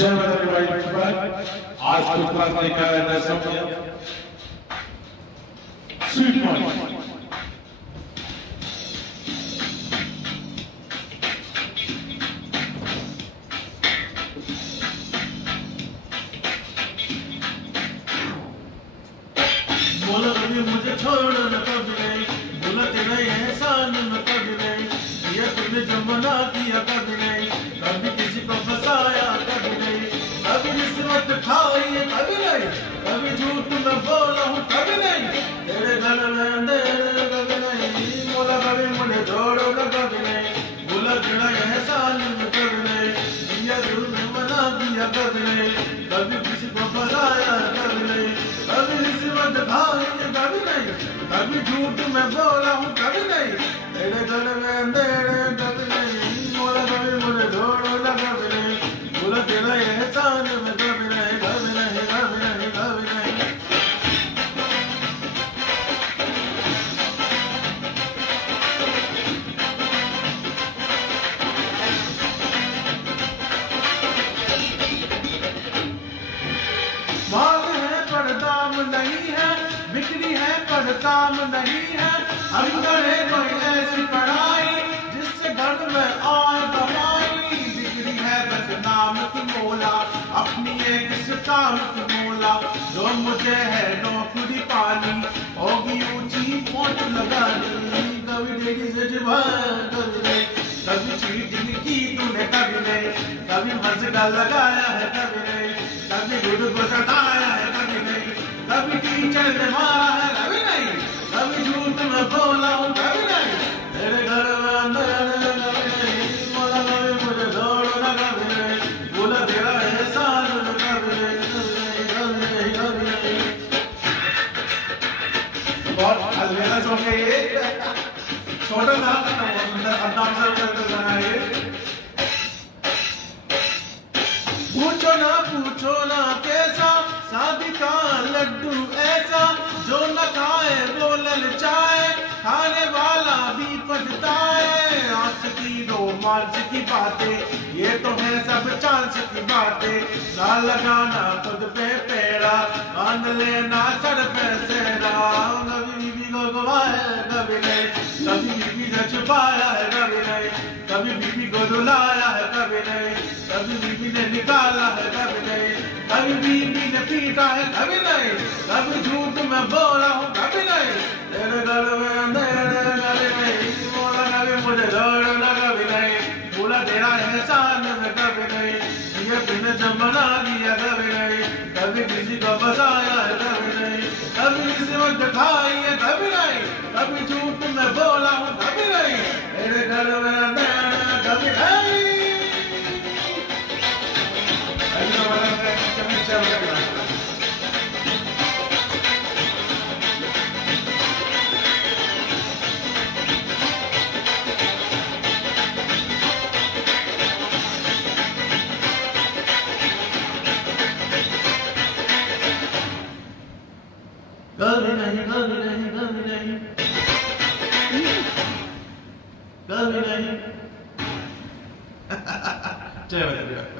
जय भाई आज को क्लास लेकर आया है सब स्वीट मॉर्निंग बोला कभी मुझे छोड़ न कभी नहीं, बोला तेरा एहसान न कभी नहीं, किया तुमने जो मना किया कभी नहीं, कभी किसी को फंसाया कभी नहीं, कभी रिश्वत खाई कभी नहीं, कभी झूठ न बोला हूँ कभी नहीं, तेरे घर में अंधेरे कभी नहीं, बोला कभी मुझे छोड़ो न कभी नहीं, बोला तेरा एहसान न कभी नहीं, किया तुमने मना किया कभी नहीं, कभी किसी को फंसाया कभी नहीं, कभी रिश्वत खाई कभी नहीं, कभी झूठ में बोला हूँ कभी नहीं, तेरे घर में अंधेरे कभी नहीं, बोला कभी मुझे छोड़ो न कभी नहीं, बोला तेरा एहसान में कभी नहीं, कभी नहीं, कभी नहीं, कभी नहीं। मांग है पर दाम नहीं है, बिक्री है पर काम नहीं है, हम करे कोई ऐसी पढ़ाई जिससे घर में आए कमाई, डिग्री है बस नाम की मोला, अपनी एक इस काम की मोला, जो मुझे है नौकरी पानी, होगी ऊंची पोट लगानी, कभी डिग्री से जुबान कभी नहीं, कभी चीटिंग की तूने कभी नहीं, कभी मस्का लगाया है कभी नहीं, कभी गुड को सताया है कभी नहीं, कभी टीचर ने मारा है कभी नहीं, कभी झूठ में बोला हूँ कभी नहीं, तेरे घर में अंधेरे कभी नहीं, बोला कभी मुझे छोड़ो न कभी नहीं, बोला तेरा एहसान न कभी नहीं, कभी नहीं, कभी नहीं, कभी नहीं। बहुत अलविदा सॉन्ग है ये छोटा सा अंदाज से गाना है ये पूछो ना कैसा शादी का लड्डू ऐसा, जो न खाए वो ललचाए, खाने वाला भी पछताए, आस की रोमांच की बातें ये तो है सब चांस की बातें, ना लगाना खुद पे पेड़ा, बांध लेना सर पे सेरा, कभी बीबी को गवाया है कभी नहीं, कभी बीबी ने छुपाया है कभी नहीं, कभी बीबी को रुलाया है कभी नहीं, कभी बीबी ने निकाला है कभी नहीं, कभी बीबी ने पीटा है कभी नहीं, कभी झूठ में बोला हूँ कभी नहीं, तेरे घर में अंधेरे कभी नहीं, बोला कभी मुझे छोड़ो न कभी नहीं, बोला तेरा एहसान में कभी नहीं, ये तुमने जब मना दिया कभी नहीं, कभी किसी को फंसाया है कभी नहीं, कभी किसी वक्त खाई है कभी नहीं, कभी झूठ में बोला हूँ कभी नहीं, तेरे घर में अंधेरे कभी नहीं। कभी नहीं, कभी नहीं, कभी नहीं, कभी नहीं। जय भाई।